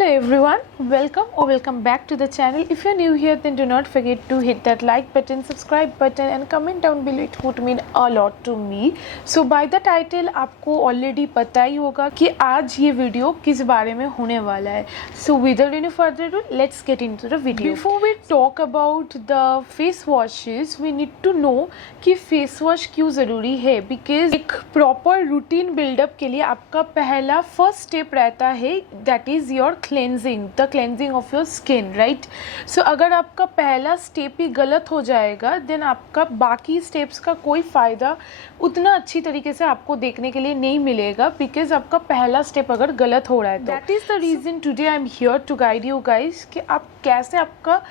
Hello everyone, welcome back to the channel. If you're new here, then do not forget to hit that like button, subscribe button and comment down below. It would mean a lot to me. So by the title आपको already पता ही होगा कि आज ये video किस बारे में होने वाला है. So without any further ado, let's get into the video. Before we talk about the face washes, we need to know कि face wash क्यों ज़रूरी है. Because एक proper routine build-up के लिए आपका पहला first step रहता है, that is your the cleansing of your skin, right? So अगर आपका पहला स्टेप ही गलत हो जाएगा then आपका बाकी स्टेप्स का कोई फ़ायदा उतना अच्छी तरीके से आपको देखने के लिए नहीं मिलेगा बिकॉज आपका पहला स्टेप अगर गलत हो रहा है तो that is the reason today I am here to guide you guys कि आप कैसे आपका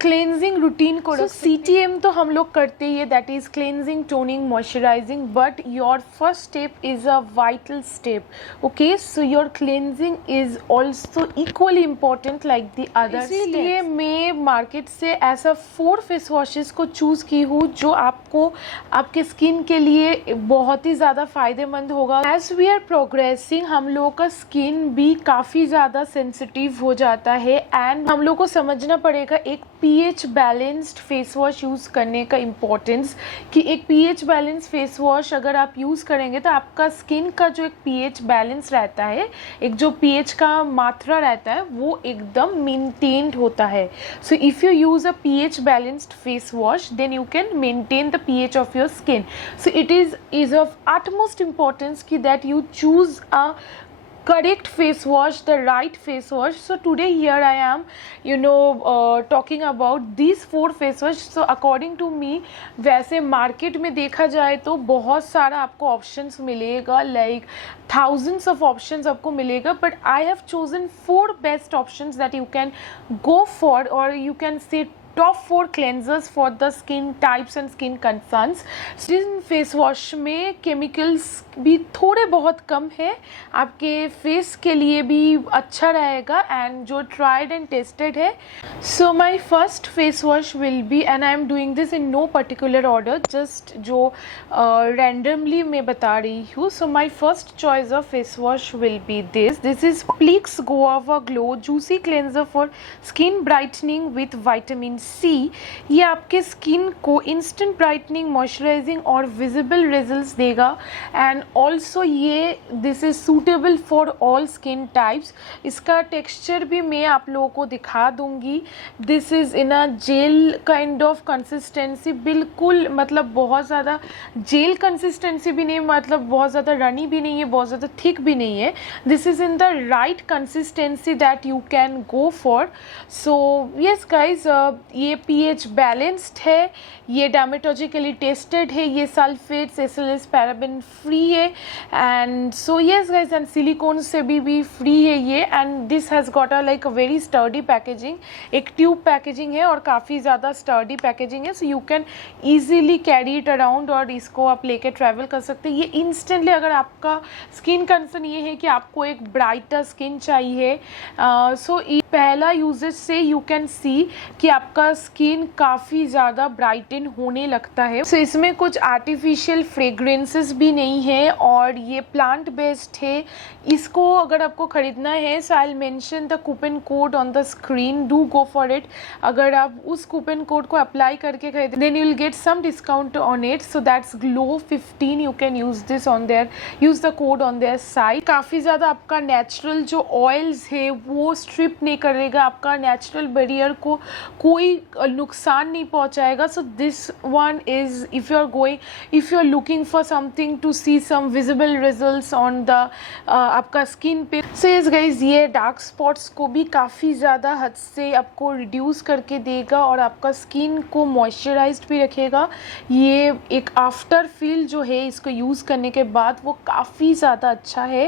क्लेंजिंग रूटीन को CTM तो हम लोग करते ही है, that is cleansing, toning, moisturising, but your first step is a vital step. Okay, so your cleansing is also equally important like the other. इसलिए मैं मार्केट से ऐसा 4 फेस वॉशेस को चूज़ की हूँ जो आपको आपके स्किन के लिए बहुत ही ज़्यादा फ़ायदेमंद होगा. एज वी आर प्रोग्रेसिंग हम लोगों का स्किन भी काफ़ी ज़्यादा सेंसिटिव हो जाता है एंड हम लोग को समझना पड़ेगा एक pH balanced face wash use करने का इम्पोर्टेंस कि एक pH बैलेंस फेस वॉश अगर आप यूज़ करेंगे तो आपका स्किन का जो एक pH बैलेंस रहता है, एक जो pH का मात्रा रहता है वो एकदम मेंटेन्ड होता है. So if you use a pH balanced face wash then you can maintain the pH of your skin. So it is of utmost importance कि that you choose a correct face wash, the right face wash. So today here I am talking about these 4 face wash. So according to me, वैसे market में देखा जाए तो बहुत सारा आपको options मिलेगा, लाइक thousands of options आपको मिलेगा, but I have chosen 4 best options that you can go for, or you can say top 4 cleansers for the skin types and skin concerns. In face wash में chemicals भी थोड़े बहुत कम है, आपके face के लिए भी अच्छा रहेगा एंड जो ट्राइड एंड टेस्टेड है. So my first face wash will be, and I am doing this in no particular order, just जो रैंडमली मैं बता रही हूँ. So my first choice of face wash will be this is Plix guava glow juicy cleanser for skin brightening with vitamin C. ये आपके skin को instant brightening, moisturizing और visible results देगा एंड ऑल्सो ये this is suitable for all skin types. इसका texture भी मैं आप लोगों को दिखा दूंगी. This is in a gel kind of consistency, बिल्कुल मतलब बहुत ज़्यादा जेल कंसिस्टेंसी भी नहीं, मतलब बहुत ज़्यादा रनी भी नहीं है, बहुत ज़्यादा थिक भी नहीं है. This is in the right consistency that you can go for. So yes guys, ये pH बैलेंस्ड है, ये डर्मेटोलॉजिकली टेस्टेड है, ये सल्फेट्स, SLS, पैराबेन फ्री है and so yes guys, and silicon से भी फ्री है ये. And this has got a like a very sturdy packaging, एक ट्यूब पैकेजिंग है और काफ़ी ज़्यादा स्टर्डी पैकेजिंग है. So you can easily carry it around और इसको आप लेके ट्रैवल कर सकते हैं. ये इंस्टेंटली, अगर आपका स्किन कंसर्न ये है कि आपको एक ब्राइटर स्किन चाहिए, सो पहला यूजेज से यू कैन सी कि आपका स्किन काफ़ी ज़्यादा ब्राइटन होने लगता है. सो इसमें कुछ आर्टिफिशियल फ्रेग्रेंसेस भी नहीं है और ये प्लांट बेस्ड है. इसको अगर आपको ख़रीदना है so I will mention the coupon code on the screen, do go for it. अगर आप उस कूपन कोड को अप्लाई करके खरीदें then you will get some discount on it. So that's GLOW15. You can use this on there, use the code on their site. काफ़ी ज़्यादा आपका natural जो ऑयल्स है वो स्ट्रिप नहीं करेगा, आपका नेचुरल बैरियर को कोई नुकसान नहीं पहुंचाएगा. So this one is if you are looking for something to see some visible results on the आपका स्किन पे. सो यस गाइज, ये डार्क स्पॉट्स को भी काफ़ी ज़्यादा हद से आपको रिड्यूस करके देगा और आपका स्किन को मॉइस्चराइज्ड भी रखेगा. ये एक आफ्टर फील जो है इसको यूज़ करने के बाद वो काफ़ी ज़्यादा अच्छा है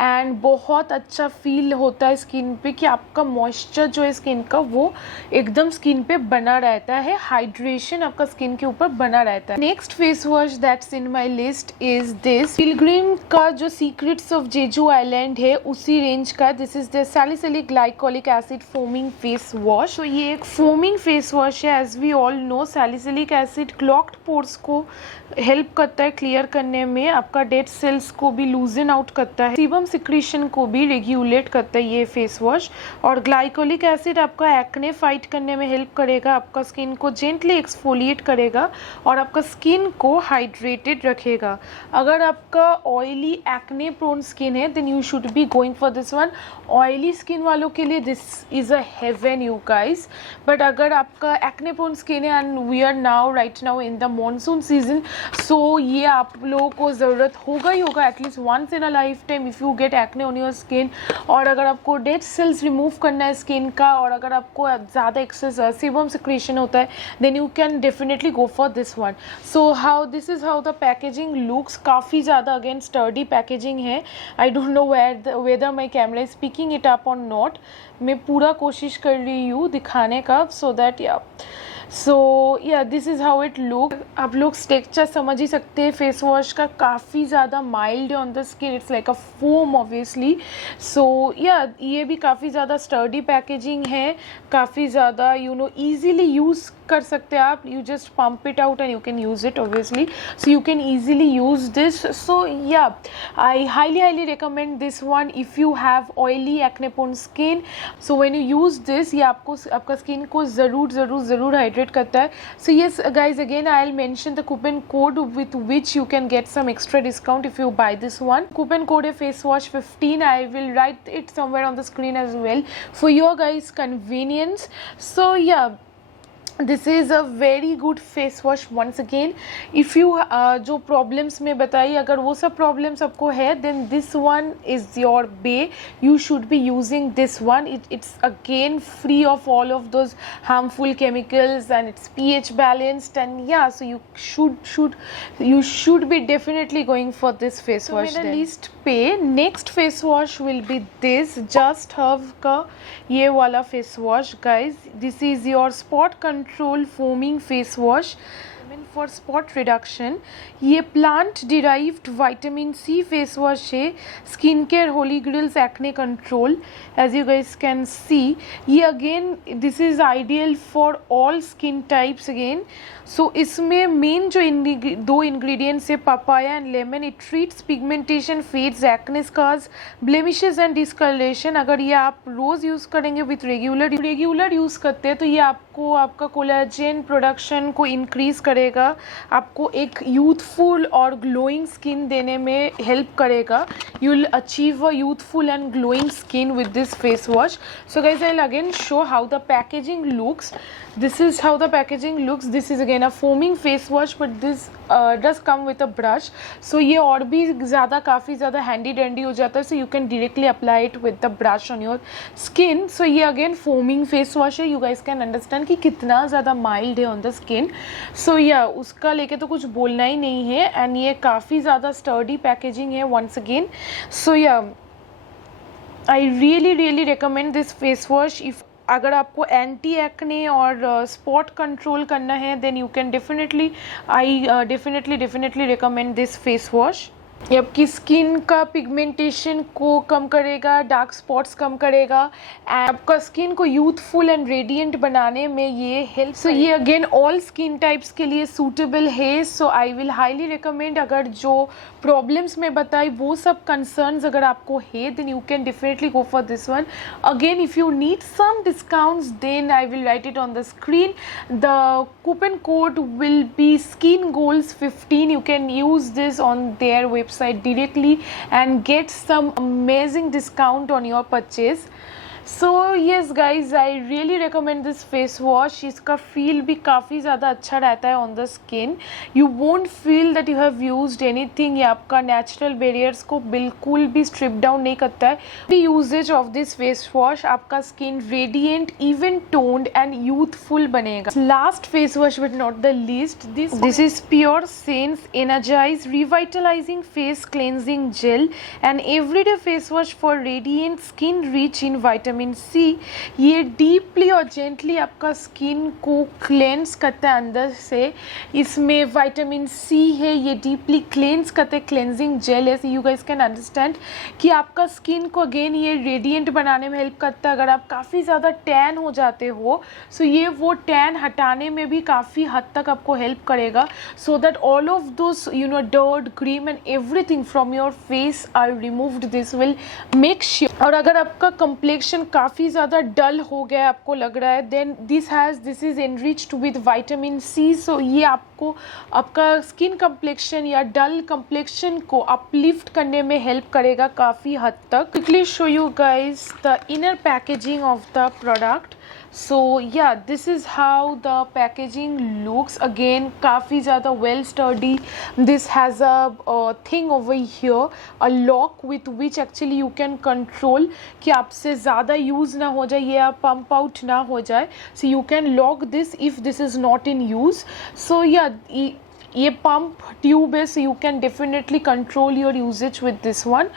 एंड बहुत अच्छा फील होता है स्किन पे कि आपका मॉइस्चर जो है स्किन का वो एकदम स्किन स्किन पे बना रहता है, हाइड्रेशन आपका स्किन के ऊपर बना रहता है। Next face wash that's in my list is this Pilgrim का जो सीक्रेट्स ऑफ जेजू आइलैंड है उसी रेंज का। This is the salicylic glycolic acid foaming face wash. तो ये एक फोमिंग फेस वॉश है। As we all know salicylic acid clogged pores को हेल्प करता है क्लियर करने में, आपका डेड सेल्स को भी लूजन आउट करता है, सीबम सिक्रीशन को भी रेगुलेट करता है ये फेस वॉश। और ग्लाइकोलिक एसिड आपका एक्ने फाइट करने में हेल्प करेगा, आपका स्किन को जेंटली एक्सफोलिएट करेगा और आपका स्किन को हाइड्रेटेड रखेगा। अगर आपका ऑयली एक्ने प्रोन स्किन है then you should be going for this one. Oily skin वालों के लिए this is a heaven you guys. But अगर आपका एक्ने प्रोन स्किन है and we are now right now in the monsoon season, so ये आप लोगों को ज़रूरत होगा ही होगा at least once in a life time if you get acne on your skin. और अगर आपको डेड सेल्स रिमूव करना है स्किन का और अगर आपको ज़्यादा एक्सेस सीबम सिक्रीशन होता है then you can definitely go for this one. So how this is how the packaging looks. काफ़ी ज़्यादा अगेन स्टर्डी पैकेजिंग है। I don't know whether my camera is picking it up और not. मैं पूरा कोशिश कर रही हूँ दिखाने का सो दैट या this is how it look. आप लोग टेक्सचर समझ ही सकते हैं फेस वॉश का, काफ़ी ज़्यादा माइल्ड है on the skin, it's like a foam obviously. So ये भी काफ़ी ज़्यादा स्टर्डी पैकेजिंग है, काफ़ी ज़्यादा ईजीली यूज़ कर सकते हैं आप। You just pump it out and you can use it obviously, so you can easily use this. So I highly recommend this one if you have oily acne prone skin. So when you use this ये आपका skin को ज़रूर hydrate करता है। So yes guys, again I will mention the coupon code with which you can get some extra discount if you buy this one. Coupon code है face wash 15। I will write it somewhere on the screen as well for your guys convenience. So this is a very good face wash once again. If you जो problems में बताई अगर वो सब problems आपको है then this one is your bae. You should be using this one. It's again free of all of those harmful chemicals and it's pH balanced and so you should be definitely going for this face wash। मेरा list पे next face wash will be this just herb का ये वाला face wash guys. This is your spot control foaming face wash for spot reduction. ये plant derived vitamin C face wash है, skin care holy grails acne control. As you guys can see ये again this is ideal for all skin types again. So इसमें main जो दो ingredients है papaya and lemon. It treats pigmentation, fades, acne scars, blemishes and discolouration. अगर ये आप रोज़ use करेंगे विथ रेगुलर यूज़ करते हैं तो ये आपको आपका कोलाजन प्रोडक्शन को इंक्रीज करेगा, आपको एक यूथफुल और ग्लोइंग स्किन देने में हेल्प करेगा। You will achieve a youthful and glowing skin with this face wash. So guys I will again show how the packaging looks. This is how the packaging looks. This is again a foaming face wash but this does come with a brush. So ये और भी ज़्यादा काफ़ी ज़्यादा handy dandy हो जाता है। So you can directly apply it with the brush on your skin. So ये again foaming face wash है। You guys can understand कि कितना ज़्यादा mild है on the skin. So उसका लेके तो कुछ बोलना ही नहीं है and ये काफ़ी ज़्यादा sturdy packaging है once again. So I really recommend this face wash। if अगर आपको एंटी एक्ने और स्पॉट कंट्रोल करना है then you can definitely recommend this face wash. ये आपकी स्किन का पिगमेंटेशन को कम करेगा, डार्क स्पॉट्स कम करेगा, आपका स्किन को यूथफुल एंड रेडिएंट बनाने में ये हेल्प। सो ये अगेन ऑल स्किन टाइप्स के लिए सूटेबल है। So I will highly recommend. अगर जो प्रॉब्लम्स में बताई वो सब कंसर्न्स अगर आपको है then you can definitely go for this one. Again if you need some discounts then I will write it on the screen. The coupon code will be skin goals 15। you can use this on their website directly and get some amazing discount on your purchase। So yes guys, I really recommend this face wash। इसका feel भी काफ़ी ज़्यादा अच्छा रहता है on the skin। You won't feel that you have used anything। ये आपका natural barriers को बिल्कुल भी strip down नहीं करता है। The usage of this face wash आपका skin radiant, even toned and youthful बनेगा। Last face wash but not the least, this is Pure Sense Energize Revitalizing Face Cleansing Gel, an everyday face wash for radiant skin rich in vitamin C, सी ये deeply और gently आपका skin को cleanse करता है अंदर से। इसमें vitamin C है, ये डीपली क्लेंस करते हैं, क्लेंजिंग जेल है। यू गाइस कैन अंडरस्टैंड कि आपका स्किन को अगेन ये रेडिएंट बनाने में हेल्प करता है। अगर आप काफ़ी ज़्यादा टैन हो जाते हो सो ये वो टैन हटाने में भी काफ़ी हद तक आपको हेल्प करेगा, so that all of those dirt, cream and everything from your face are removed. This will make sure. और अगर आपका कम्प्लेक्शन काफ़ी ज़्यादा डल हो गया आपको लग रहा है, then this is enriched with vitamin C. So ये आपको आपका स्किन कम्प्लेक्शन या डल कम्प्लेक्शन को अपलिफ्ट करने में हेल्प करेगा काफ़ी हद तक। Quickly show you guys the inner packaging of the product. So yeah, this is how the packaging looks. Again, काफ़ी ज़्यादा well sturdy. This has a thing over here, a lock with which actually you can control कि आपसे ज़्यादा use ना हो जाए या pump out ना हो जाए. So you can lock this if this is not in use. So yeah, ये पम्प ट्यूब है, so you can definitely control your usages with this one.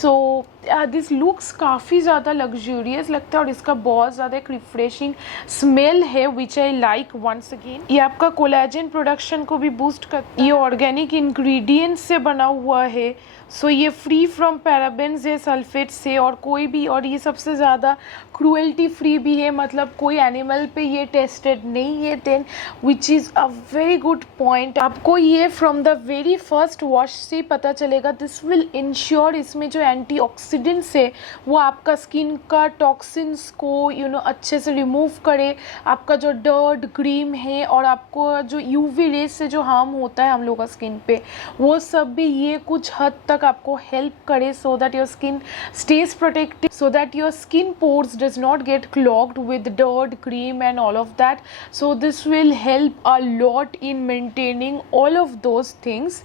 So this looks काफ़ी ज़्यादा लग्जूरियस लगता है और इसका बहुत ज़्यादा एक रिफ्रेशिंग स्मेल है विच आई लाइक वंस अगेन। ये आपका कोलेजन प्रोडक्शन को भी बूस्ट करता है। ये ऑर्गेनिक इंग्रेडिएंट्स से बना हुआ है, सो ये फ्री फ्रॉम पैराबेन्स है, सल्फेट से और कोई भी, और ये सबसे ज़्यादा क्रूएल्टी फ्री भी है, मतलब कोई एनिमल पे ये टेस्टेड नहीं है। Then which is a very good point. आपको ये from the very first wash से पता चलेगा। दिस विल इंश्योर इसमें जो एंटीऑक्सीडेंट्स है वो आपका स्किन का टॉक्सिन्स को अच्छे से रिमूव करे, आपका जो डर्ट, ग्रीम है और आपको जो यूवी रेज से जो हार्म होता है हम लोग का स्किन पे, वो सब भी ये कुछ हद तक आपको हेल्प करे, so that your skin stage protected, so that your skin pores does not gate clogged with dirt, cream and all of that. So this will help a lot in maintaining all of those things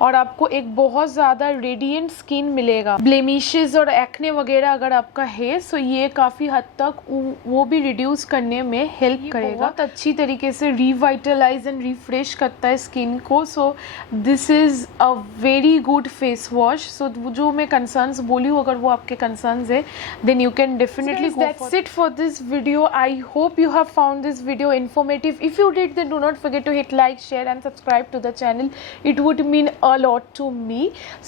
और आपको एक बहुत ज़्यादा radiant skin मिलेगा। Blemishes और acne वगैरह अगर आपका है सो ये काफ़ी हद तक वो भी रिड्यूस करने में हेल्प करेगा। बहुत अच्छी तरीके से रिवाइटलाइज एंड रिफ्रेश करता है स्किन को। So this is a very good face wash. So जो मैं कंसर्न्स बोली हूँ अगर वो आपके कंसर्न्स है then you can definitely go. That's it for this video. I hope you have found this video informative. If you did, then do not forget to hit like, share and subscribe to the channel. It would mean a lot to me.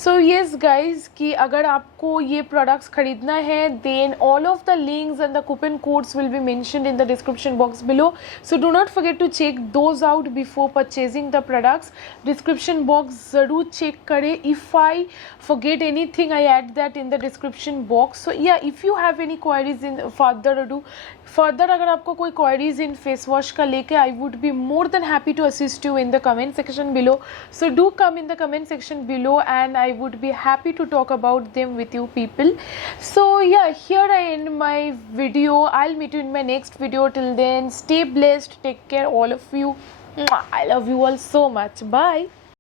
So yes guys, कि अगर आपको ये products खरीदना है then all of the links and the coupon codes will be mentioned in the description box below. So do not forget to check those out before purchasing the products. Description box ज़रूर check करें. If I forget anything, I add that in the description box. So yeah, if you have any queries in further अगर आपको कोई queries in face wash का लेके, I would be more than happy to assist you in the comment section below. So do come in the comment section below and I would be happy to talk about them with you people. So yeah, here I end my video. I'll meet you in my next video. Till then, stay blessed, take care all of you. I love you all so much. Bye.